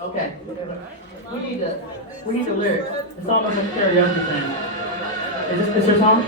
Okay. We need the lyrics. It's almost like a karaoke thing. Is this your song?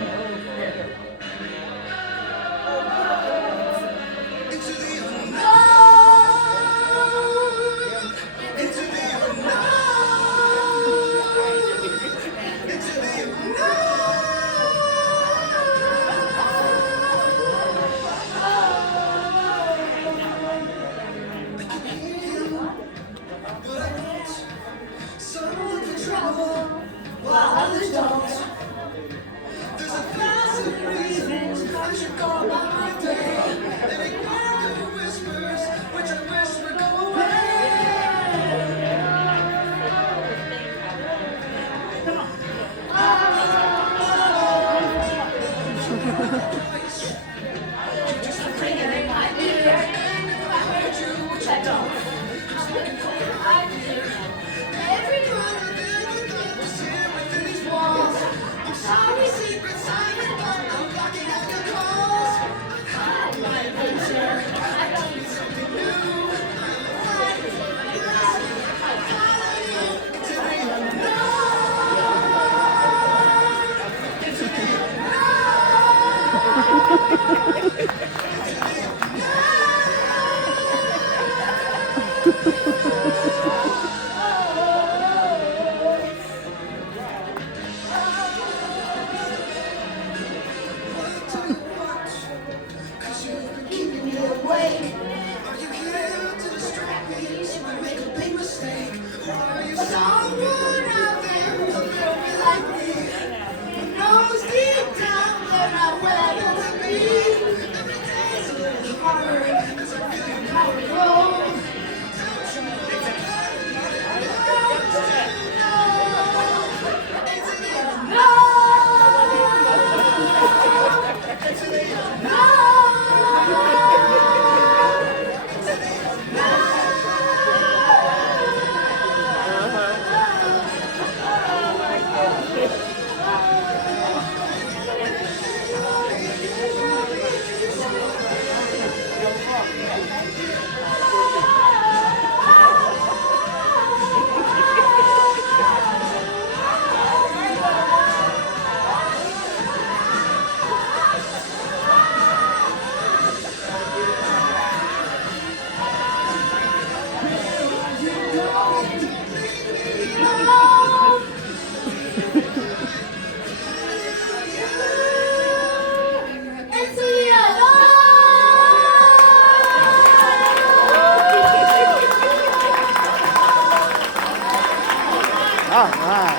All right.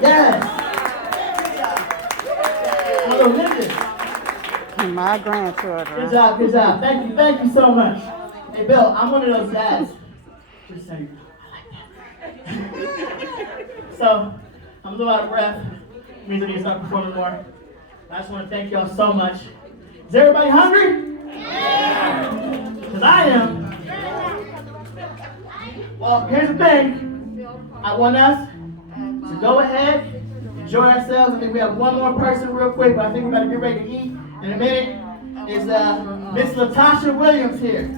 Yes. Hello, Linda. My grandchildren. Good job, good job. Thank you so much. Hey, Bill, I'm one of those dads. Just saying, I like that. So, I'm a little out of breath. Means I need to start performing more. I just want to thank y'all so much. Is everybody hungry? Yeah. Because I am. Well, here's the thing. I want us to go ahead, enjoy ourselves. I think we have one more person real quick, but I think we're going to get ready to eat in a minute. Is Miss Latasha Williams here?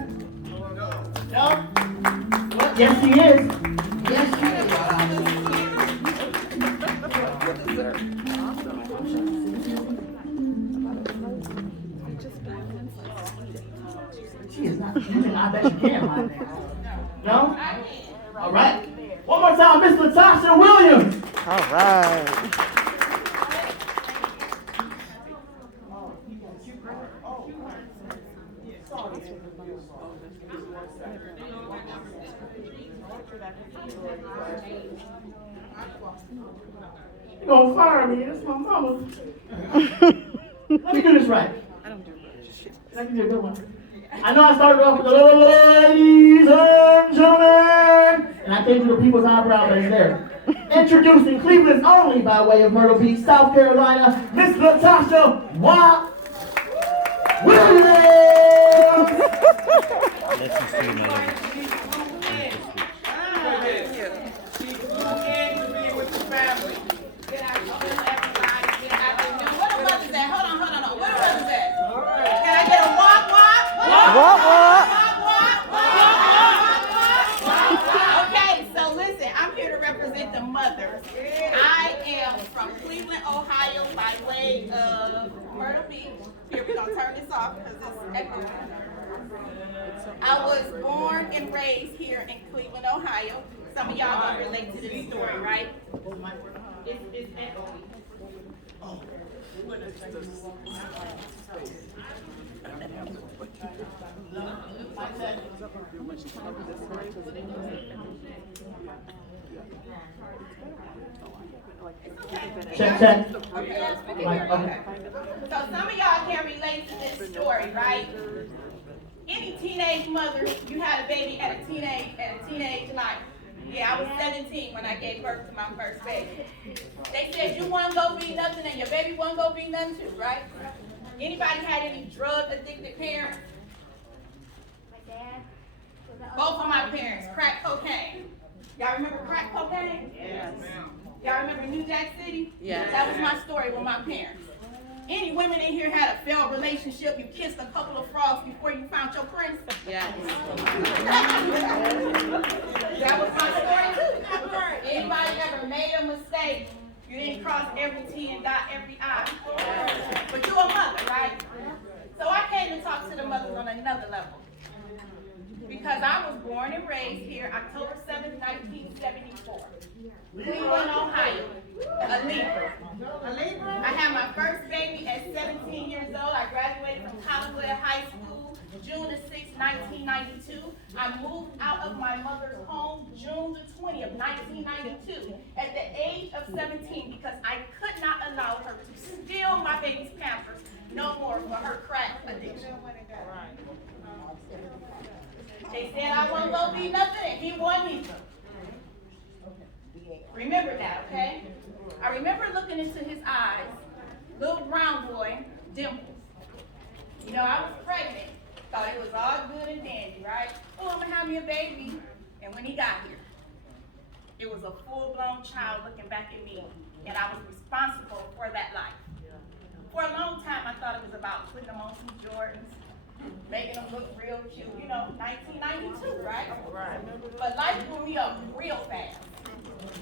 No? What? Yes, she is. Yes, she is. She is not. I bet you can right now. No? All right. One more time, Miss Latasha Williams. All right. You're going to fire me. That's my mama. Let me do this right. I don't do shit. I can do a good one. I know I started off with the ladies and gentlemen, and I came to the people's eyebrow right there. Introducing Cleveland's only by way of Myrtle Beach, South Carolina, Miss Latasha WOP Williams. Let's see, my lady. She flew in to be with the family. Get out, everybody, get out. What about way of Myrtle Beach. Here, we're gonna turn this off because it's echoing. I was born and raised here in Cleveland, Ohio. Some of y'all can relate to this story, right? It's echoing. Check, check. Okay. Okay. So some of y'all can relate to this story, right? Any teenage mother, you had a baby at a teenage life. Yeah, I was 17 when I gave birth to my first baby. They said you want to go be nothing and your baby want to go be nothing too, right? Anybody had any drug addicted parents? My dad. Both of my parents, crack cocaine. Y'all remember crack cocaine? Yes. Y'all remember New Jack City? Yes. That was my story with my parents. Any women in here had a failed relationship? You kissed a couple of frogs before you found your prince? Yes. That was my story too. Anybody ever made a mistake? You didn't cross every T and dot every I. But you're a mother, right? So I came to talk to the mothers on another level. Because I was born and raised here October 7th, 1974. Cleveland, Ohio. A Libra. I had my first baby at 17 years old. I graduated from Hollywood High School June the 6th, 1992. I moved out of my mother's home June the 20th, 1992 at the age of 17 because I could not allow her to steal my baby's Pampers no more for her crack addiction. They said I want to go be nothing and he wanted me to. Remember that, okay? I remember looking into his eyes, little brown boy, dimples. You know, I was pregnant, thought it was all good and dandy, right? Oh, I'm gonna have me a baby. And when he got here, it was a full-blown child looking back at me, and I was responsible for that life. For a long time, I thought it was about putting them on some Jordans, making them look real cute, you know, 1992, right? But life grew me up real fast.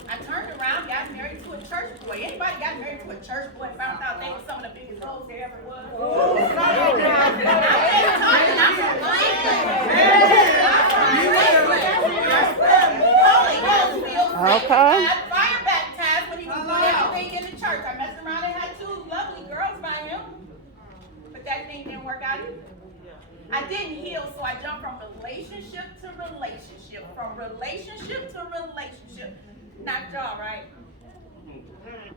I turned around, got married to a church boy. Anybody got married to a church boy and found out they were some of the biggest hoes there ever was? Okay. Fire baptized when he was doing everything in the church. I messed around and had two lovely girls by him. But that thing didn't work out either. I didn't heal, so I jumped from relationship to relationship. From relationship to relationship. Not y'all, right?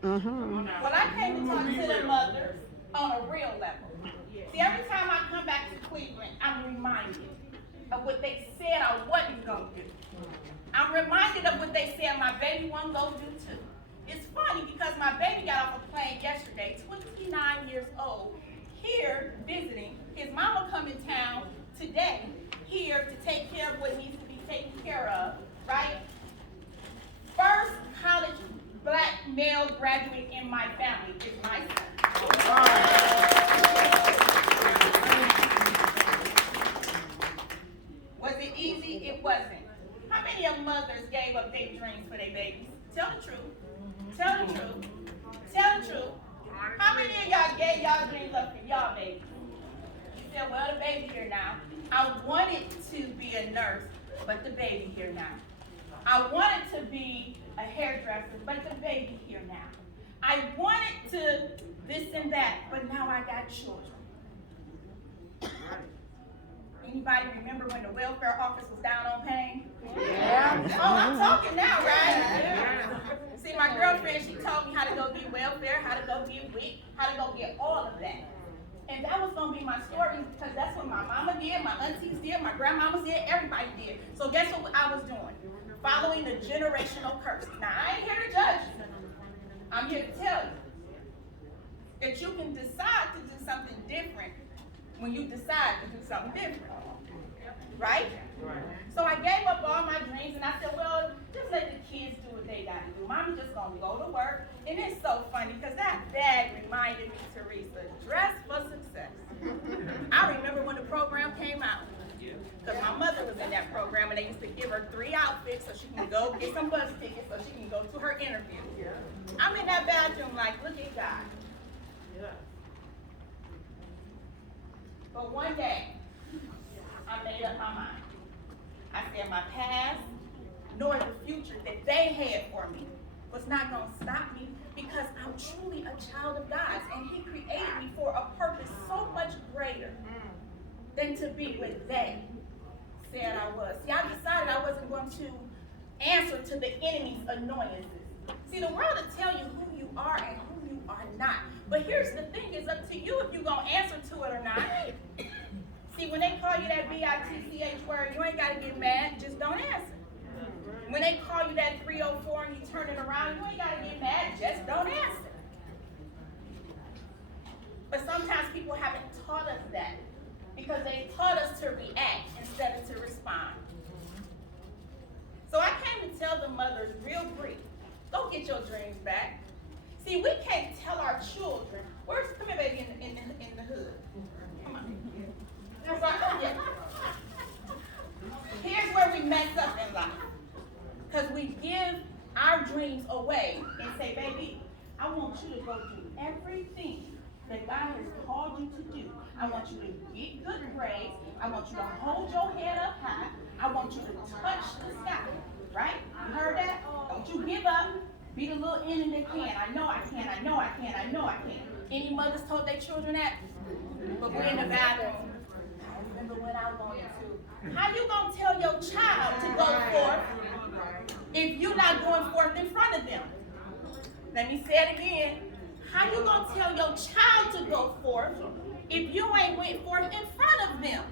Mm-hmm. Well, I came to talk to the mothers on a real level. See, every time I come back to Cleveland, I'm reminded of what they said I wasn't going to do. I'm reminded of what they said my baby wasn't going to do too. It's funny because my baby got off a plane yesterday, 29 years old, here visiting. His mama come in town today, here to take care of what needs to be taken care of, right? First college black male graduate in my family is my son. Was it easy? It wasn't. How many of mothers gave up their dreams for their babies? Tell the truth. Tell the truth. Tell the truth. How many of y'all gave y'all dreams up for y'all babies? You said, well, the baby here now. I wanted to be a nurse, but the baby here now. I wanted to be a hairdresser, but the baby here now. I wanted to this and that, but now I got children. Anybody remember when the welfare office was down on pain? Yeah. Oh, I'm talking now, right? Yeah. See, my girlfriend, she taught me how to go get welfare, how to go get WIC, how to go get all of that. And that was going to be my story because that's what my mama did, my aunties did, my grandmamas did, everybody did. So guess what I was doing? Following the generational curse. Now, I ain't here to judge you. I'm here to tell you that you can decide to do something different when you decide to do something different. Right? So I gave up all my dreams and I said, well, just let the kids do what they got to do. Mom's just going to go to work. And it's so funny because that bag reminded me, Teresa, dress for success. I remember when the program came out. Because my mother was in that program and they used to give her 3 outfits so she can go get some bus tickets so she can go to her interview. I'm in that bathroom like, look at God. But one day, I made up my mind. I said my past, nor the future that they had for me was not going to stop me because I'm truly a child of God's, and He created me for a purpose so much greater than to be what they said I was. See, I decided I wasn't going to answer to the enemy's annoyances. See, the world will tell you who you are and who you are not. But here's the thing, it's up to you if you're going to answer to it or not. See, when they call you that B-I-T-C-H word, you ain't got to get mad, just don't answer. When they call you that 304 and you turn it around, you ain't got to get mad, just don't answer. But sometimes people haven't taught us that because they taught us to react instead of to respond. So I came to tell the mothers real brief, go get your dreams back. See, we can't tell our children, come here, baby, in the hood. Come on. Here's where we mess up in life. Because we give our dreams away and say, baby, I want you to go do everything that God has called you to do. I want you to get good grades. I want you to hold your head up high. I want you to touch the sky. Right? You heard that? Don't you give up. Be the little enemy that can. I know I can. I know I can. I know I can. Any mothers told their children that? But we're in the bathroom. I remember when I wanted to. How you gonna tell your child to go forth if you're not going forth in front of them? Let me say it again. How you gonna tell your child to go forth if you ain't went forth in front of them?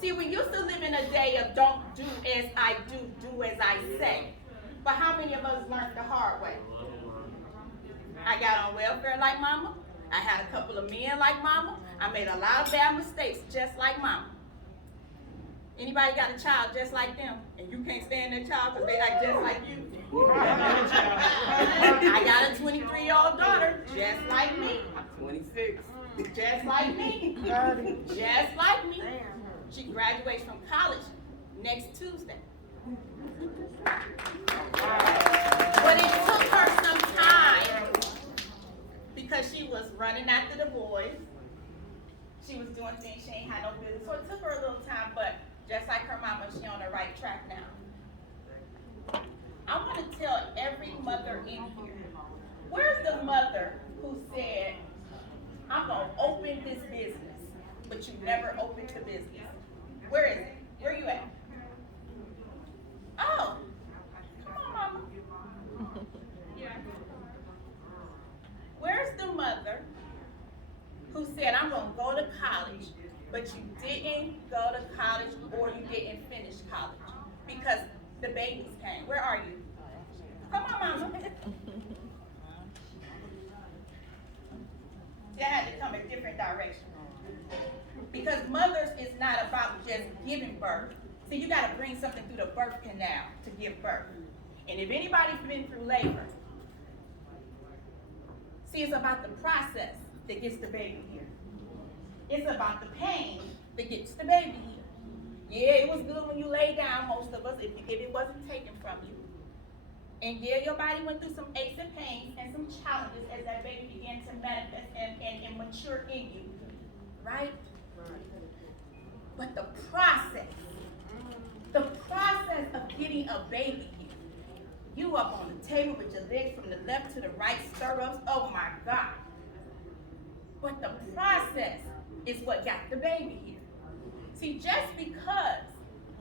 See, we used to live in a day of don't do as I do, do as I say. But how many of us learned the hard way? I got on welfare like mama. I had a couple of men like mama. I made a lot of bad mistakes just like mama. Anybody got a child just like them? And you can't stand their child because they act just like you? I got a 23-year-old daughter just like me. I'm 26. Just like me. Just like me. She graduates from college next Tuesday. But it took her some time because she was running after the boys. She was doing things she ain't had no business. So it took her a little time, but just like her mama, she on the right track now. I want to tell every mother in here, where's the mother who said, I'm going to open this business, but you never opened the business? Where is it? Where you at? Oh, come on, mama. Where's the mother who said, I'm going to go to college, but you didn't go to college or you didn't finish college because the babies came? Where are you? Come on, mama. That had to come a different direction. Because mothers is not about just giving birth. See, you got to bring something through the birth canal to give birth. And if anybody's been through labor, see, it's about the process that gets the baby here. It's about the pain that gets the baby here. Yeah, it was good when you lay down, most of us, if it wasn't taken from you. And yeah, your body went through some aches and pains and some challenges as that baby began to manifest and mature in you, right? But the process of getting a baby here, you up on the table with your legs from the left to the right, stirrups, oh my God. But the process is what got the baby here. See, just because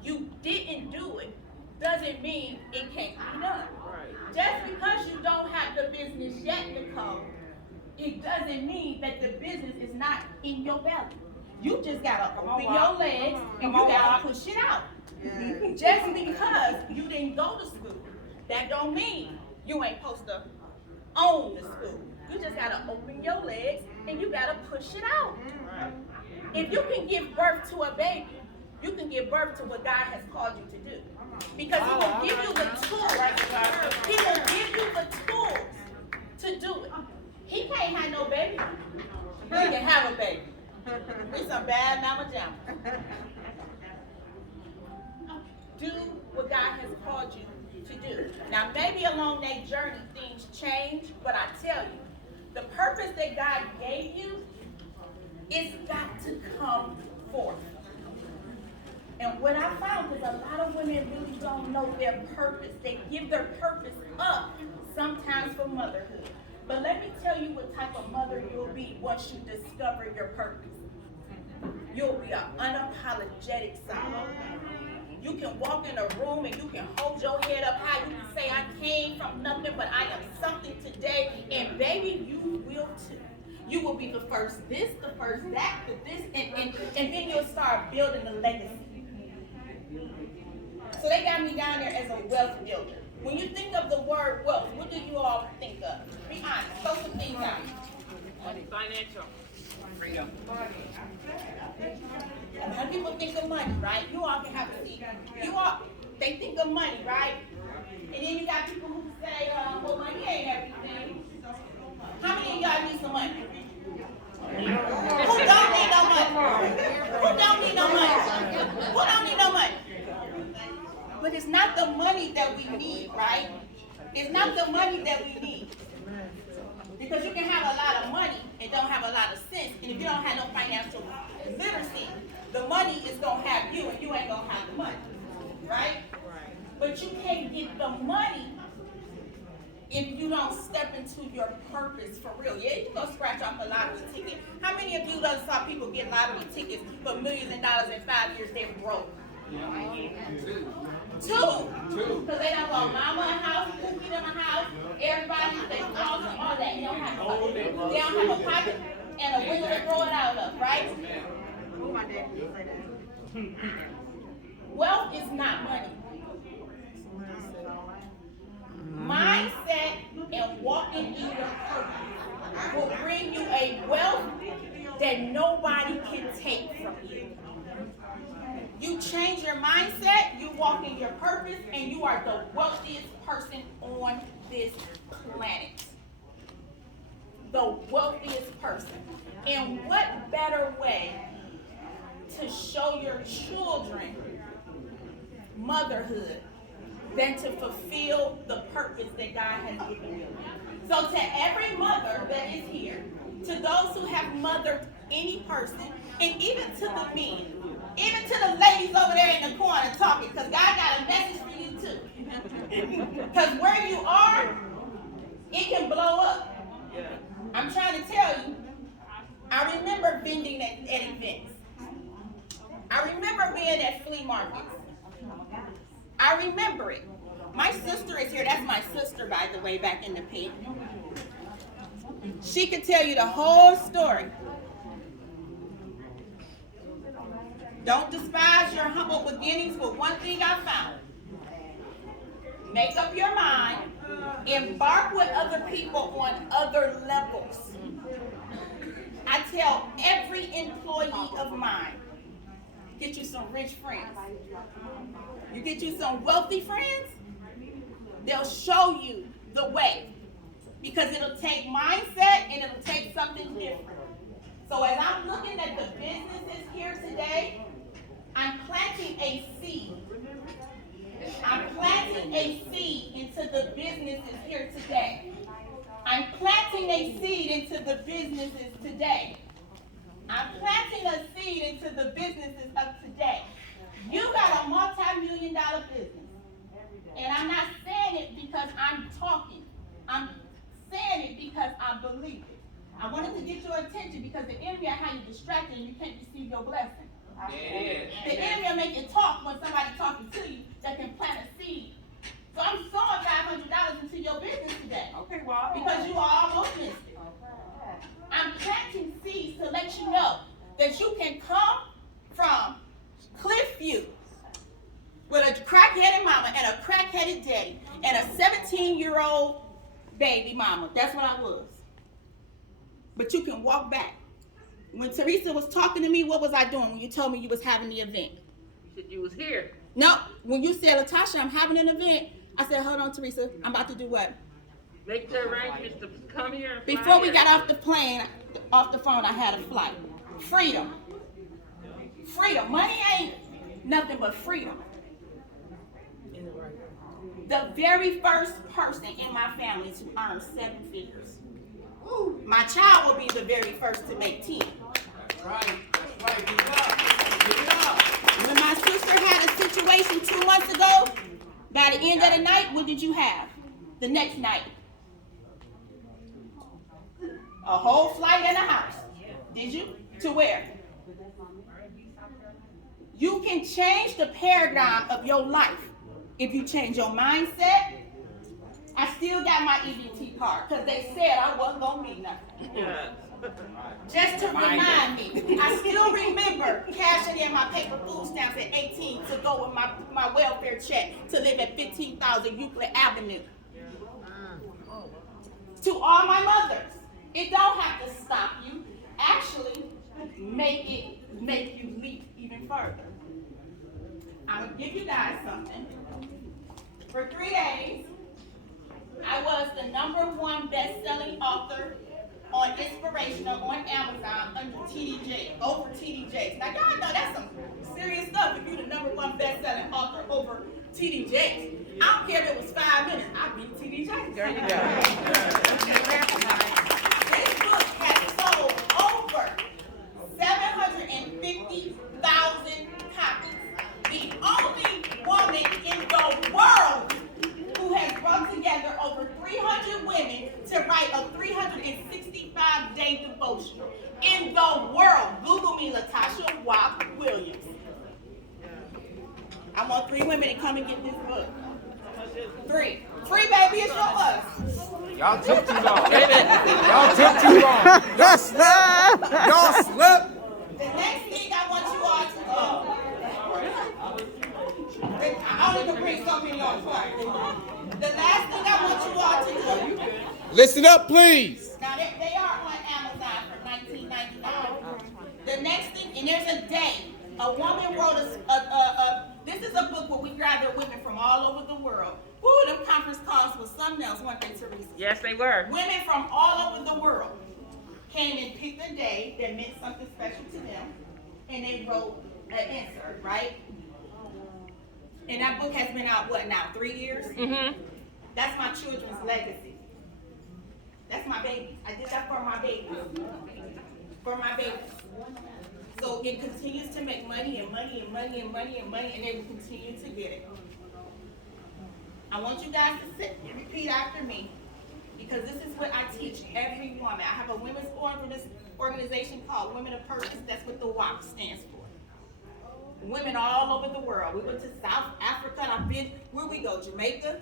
you didn't do it doesn't mean it can't be done. Just because you don't have the business yet, Nicole, it doesn't mean that the business is not in your belly. You just gotta open your legs and you gotta push it out. Just because you didn't go to school, that don't mean you ain't supposed to own the school. You just gotta open your legs and you gotta push it out. If you can give birth to a baby, you can give birth to what God has called you to do. Because He will give you the tools. He will give you the tools to do it. He can't have no baby. He can have a baby. We some bad mama jamma. Do what God has called you to do. Now, maybe along that journey things change, but I tell you, the purpose that God gave you, it's got to come forth. And what I found is a lot of women really don't know their purpose. They give their purpose up sometimes for motherhood. But let me tell you what type of mother you'll be once you discover your purpose. You'll be an unapologetic side. You can walk in a room and you can hold your head up high. You can say, I came from nothing, but I am something today. And baby, you will too. You will be the first this, the first that, the this, and then you'll start building a legacy. So they got me down there as a wealth builder. When you think of the word wealth, what do you all think of? Be honest. Throw some things out. Financial freedom. A lot of people think of money, right? You all can have a seat. They think of money, right? And then you got people who say, well, money ain't everything. How many of y'all need some money? Who don't need no money? Who don't need no money? Who don't need no money? But it's not the money that we need, right? It's not the money that we need. Because you can have a lot of money and don't have a lot of sense. And if you don't have no financial literacy, the money is going to have you and you ain't going to have the money. Right? But you can't get the money if you don't step into your purpose for real. Yeah, you go scratch off a lottery ticket. How many of you done saw people get lottery tickets for millions of dollars in 5 years? They're broke. Two. Because they don't want mama a house, cookie them a house, everybody, they calls them, all that. They don't have a pocket and a window to throw it out of, right? Wealth is not money. Mindset and walking in your purpose will bring you a wealth that nobody can take from you. You change your mindset, you walk in your purpose, and you are the wealthiest person on this planet. The wealthiest person. And what better way to show your children motherhood than to fulfill the purpose that God has given you? So to every mother that is here, to those who have mothered any person, and even to the men, even to the ladies over there in the corner talking, because God got a message for you too. Because where you are, it can blow up. I'm trying to tell you, I remember vending at events. I remember being at flea markets. I remember it. My sister is here. That's my sister, by the way, back in the pink. She can tell you the whole story. Don't despise your humble beginnings, but one thing I found. Make up your mind. Embark with other people on other levels. I tell every employee of mine, get you some rich friends. You get you some wealthy friends, they'll show you the way. Because it'll take mindset and it'll take something different. So as I'm looking at the businesses here today, I'm planting a seed. I'm planting a seed into the businesses here today. I'm planting a seed into the businesses today. I'm planting a seed into the businesses of today. You got a multi-million-dollar business. And I'm not saying it because I'm talking. I'm saying it because I believe it. I wanted to get your attention because the enemy will have you distracted and you can't receive your blessing. The enemy will make you talk when somebody's talking to you that can plant a seed. So I'm sowing $500 into your business today. Okay, well, because you are almost missed it. I'm planting seeds to let you know that you can come from Cliffview with a crack-headed mama and a crack-headed daddy and a 17-year-old baby mama. That's what I was. But you can walk back. When Teresa was talking to me, what was I doing when you told me you was having the event? You said you was here. No, when you said, Latasha, I'm having an event, I said, hold on, Teresa, I'm about to do what? Make the arrangements to come here and fly Before we here. got off the plane, off the phone, I had a flight. Freedom. Freedom. Money ain't nothing but freedom. The very first person in my family to earn 7 figures. My child will be the very first to make 10. When my sister had a situation 2 months ago, by the end of the night, what did you have? The next night. A whole flight and a house. Did you? To where? You can change the paradigm of your life if you change your mindset. I still got my EBT card because they said I wasn't going to be nothing. Just to remind me, I still remember cashing in my paper food stamps at 18 to go with my welfare check to live at 15,000 Euclid Avenue. To all my mothers, it don't have to stop you. Actually, make you leap even further. I'm going to give you guys something. For 3 days, I was the #1 best-selling author on Inspirational on Amazon under TD Jakes, over TD Jakes. Now y'all know that's some serious stuff if you're the #1 best-selling author over TD Jakes. I don't care if it was 5 minutes, I beat TD Jakes. There you go. This book has sold over 750,000 copies. The only woman in the world who has brought together over 300 women to write a 365-day devotional in the world. Google me, Latasha WOP Williams. I want 3 women to come and get this book. 3. Free, baby, it's yours. Y'all took too long. Y'all took too long. Y'all slept. Y'all slept. The next thing I want you all to do, I only can bring so many on point. The last thing I want you all to do. Listen up, please. Now they are on Amazon for $19.99. The next thing, and there's a day. A woman wrote this is a book where we gather women from all over the world. Ooh, them conference calls was something else, weren't they, Teresa? Yes, they were. Women from all over the world came and picked a day that meant something special to them, and they wrote an insert, right? And that book has been out, what now, 3 years? Mm-hmm. That's my children's legacy. That's my baby. I did that for my babies. For my babies. So it continues to make money and money and money and money and money, and they will continue to get it. I want you guys to sit and repeat after me, because this is what I teach every woman. I have a women's organization called Women of Purpose. That's what the WOP stands for. Women all over the world. We went to South Africa. I've been, where we go? Jamaica?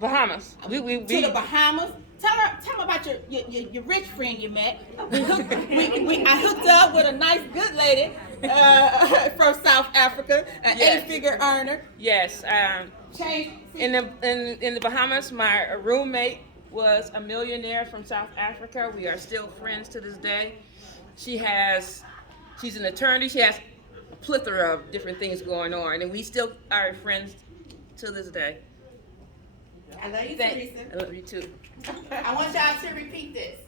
Bahamas. We to the Bahamas. Tell me about your rich friend you met. I hooked up with a nice, good lady from South Africa, an 8-figure earner. Yes. In the Bahamas, my roommate was a millionaire from South Africa. We are still friends to this day. She's an attorney. She has a plethora of different things going on, and we still are friends to this day. I love you, Teresa. I love you too. I want y'all to repeat this.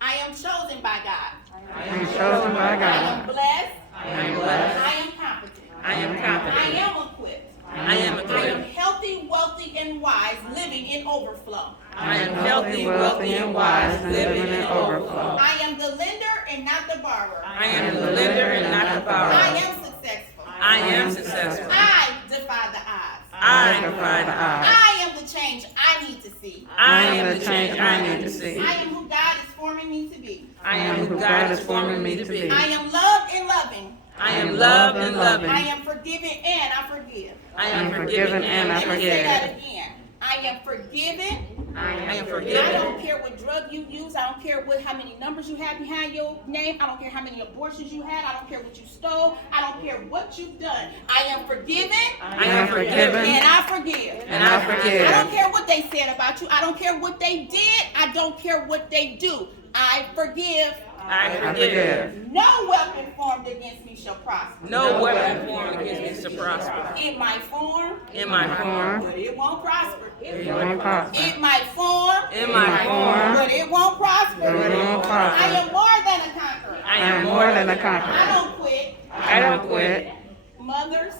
I am chosen by God. I am chosen by I God. am blessed. I am blessed. I am competent. I am I confident. am equipped. I am I am equipped. healthy, wealthy, and wise, living in overflow. I am healthy, wealthy, and wise, living in overflow. I am the lender and not the borrower. I am the lender and not the I borrower. am successful. I am successful. I defy the odds. I defy the odds. I am the change I need to see. I am the change I need to see. I am who God is forming me to be. I am who God is forming me to be. I am loved and loving. I am loved and loving. I am forgiven and I forgive. I am forgiven and I Let me say that forgive. again. I am forgiven. I am I forgiven. don't care what drug you use. I don't care how many numbers you have behind your name. I don't care how many abortions you had. I don't care what you stole. I don't care what you've done. I am forgiven. I am forgiven And I forgive. and I forgive. I don't care what they said about you. I don't care what they did. I don't care what they do. I forgive. I forgive. No weapon formed against me shall prosper. No weapon formed against me shall prosper. It might form, In my form, but it won't prosper. It won't prosper. It might form, in my form, but it won't prosper. It won't prosper. I am more than a conqueror. I I am am more than a I conqueror. don't quit. I don't quit. Mothers,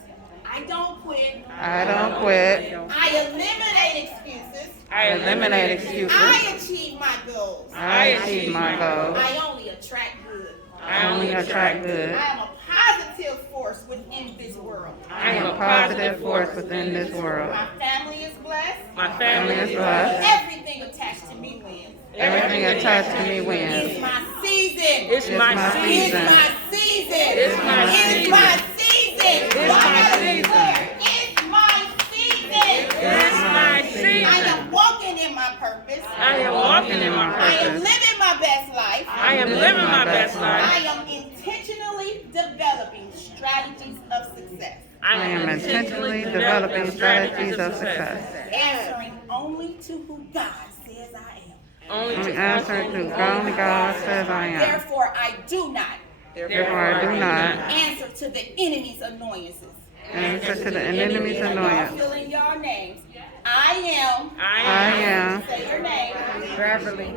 I don't quit. I don't quit. I eliminate excuses. I Eliminate excuses. I achieve my goals. I achieve my goals. I only attract good. I only attract good. I am a positive force within this world. I am a positive force within this world. My family is blessed. My family is blessed. Everything attached to me wins. Everything attached to me It's wins. my season. It's my my season. It's my season. It's my It's season. my season. It's Y'all my gotta season. declare, it's my season. It's my I season. am walking in my purpose. I am walking in my I am purpose. living my best life. I am living my best I life. am intentionally developing strategies of success. I am intentionally developing strategies of success. Answering only to who God says I am. Only I'm to answering to only God says I am. Therefore, I do not Therefore, I do not answer to the enemy's annoyances. answer to the enemy's Y'all annoyance. fill in your names. I am. I am Say your name. Beverly.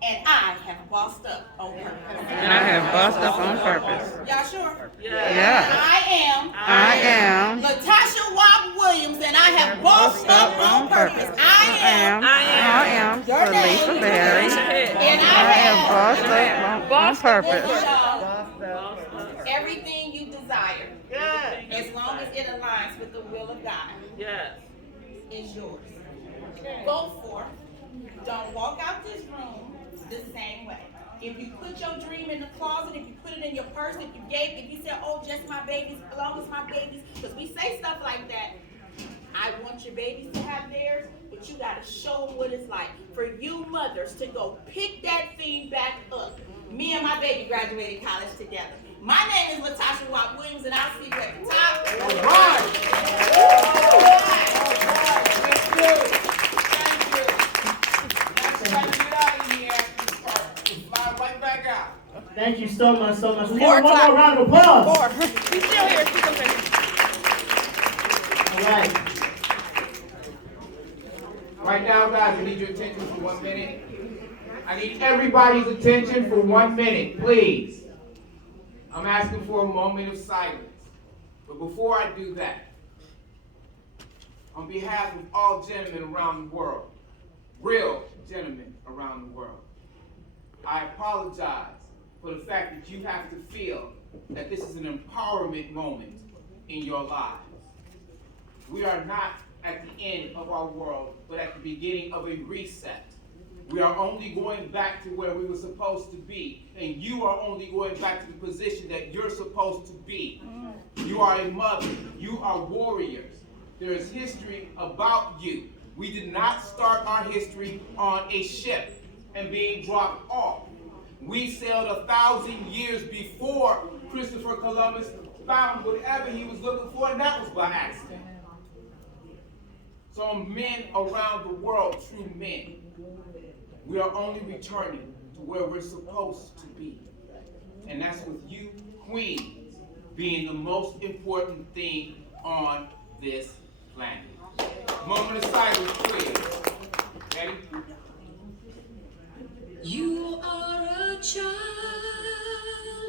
And I have bossed up on purpose. and I have bossed up on purpose. Y'all sure? Yeah. I am. I am Latasha WOP Williams, and I have bossed up on purpose. I am. I am Lisa Berry, And I am bossed up on purpose. Everything you desire, as long as it aligns with the will of God, Yes. is yours. Go forth. Don't walk out this room the same way. If you put your dream in the closet, if you put it in your purse, if you said, oh, just my babies, as long as my babies, because we say stuff like that. I want your babies to have theirs, but you got to show them what it's like. For you mothers to go pick that thing back up. Me and my baby graduated college together. My name is Latasha WOP Williams, and I'll see you at the top. All right. Thank you so much, so much. Let's give her one more round of applause. She's still here. She's still here. All right. Right now, guys, I need your attention for 1 minute. I need everybody's attention for 1 minute, please. I'm asking for a moment of silence. But before I do that, on behalf of all gentlemen around the world, real gentlemen around the world, I apologize for the fact that you have to feel that this is an empowerment moment in your lives. We are not at the end of our world, but at the beginning of a reset. We are only going back to where we were supposed to be, and you are only going back to the position that you're supposed to be. You are a mother. You are warriors. There is history about you. We did not start our history on a ship and being dropped off. We sailed 1,000 years before Christopher Columbus found whatever he was looking for, and that was by accident. So men around the world, true men, we are only returning to where we're supposed to be. And that's with you, queens, being the most important thing on this planet. Moment of silence, please. Ready? You are a child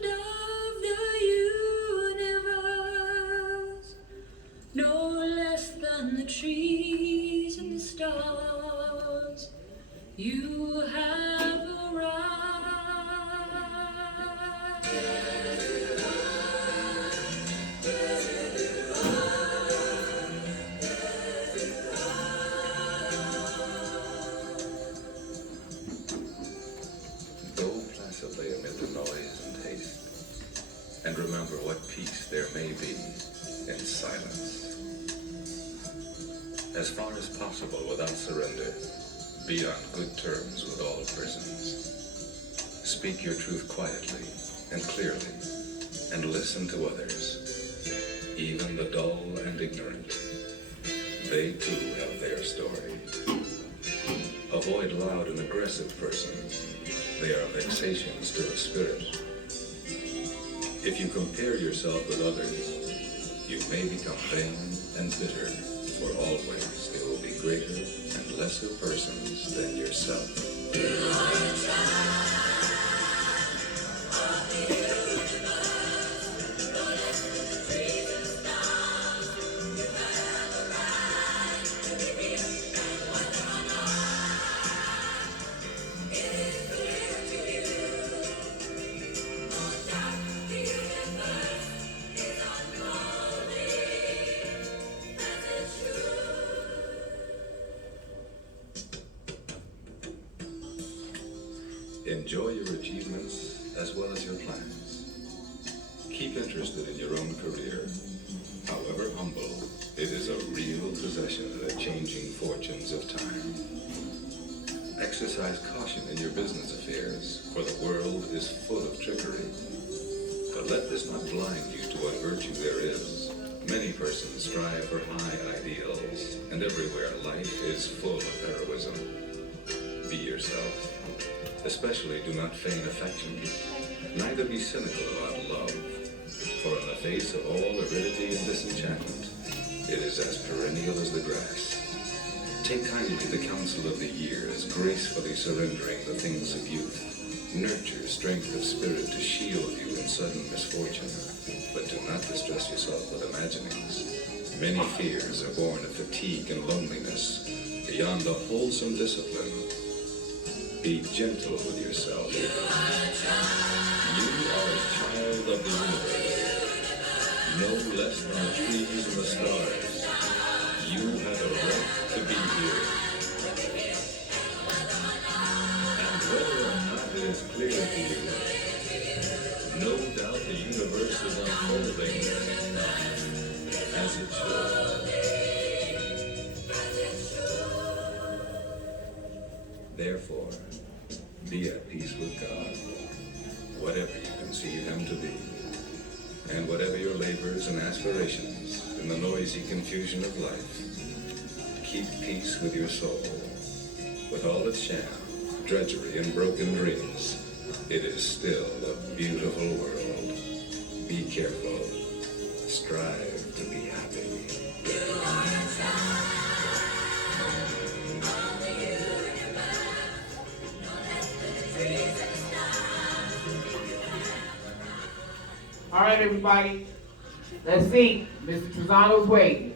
of the universe, no less than the trees and the stars. You have arrived. Go placidly amid the noise and haste, and remember what peace there may be in silence. As far as possible without surrender, be on good terms with all persons. Speak your truth quietly and clearly, and listen to others, even the dull and ignorant. They too have their story. Avoid loud and aggressive persons. They are vexations to the spirit. If you compare yourself with others, you may become vain and bitter, for always there will be greater and lesser persons than yourself. Enjoy your achievements as well as your plans. Keep interested in your own career. However humble, it is a real possession in the changing fortunes of time. Exercise caution in your business affairs, for the world is full of trickery. But let this not blind you to what virtue there is. Many persons strive for high ideals, and everywhere life is full of heroism. Be yourself. Especially do not feign affection. Neither be cynical about love, for in the face of all aridity and disenchantment, it is as perennial as the grass. Take kindly the counsel of the years, gracefully surrendering the things of youth. Nurture strength of spirit to shield you in sudden misfortune, but do not distress yourself with imaginings. Many fears are born of fatigue and loneliness, beyond a wholesome discipline. Be gentle with yourself. You are a child of the universe, no less than the trees and the stars. You have a right to be here. And whether or not it is clear to you, no doubt the universe is unfolding as it should. Therefore, be at peace with God, whatever you conceive Him to be, and whatever your labors and aspirations in the noisy confusion of life. Keep peace with your soul, with all its sham, drudgery, and broken dreams. It is still a beautiful world. Be careful. Strive to be happy. All right, everybody. Let's see. Mr. Trezano's waiting.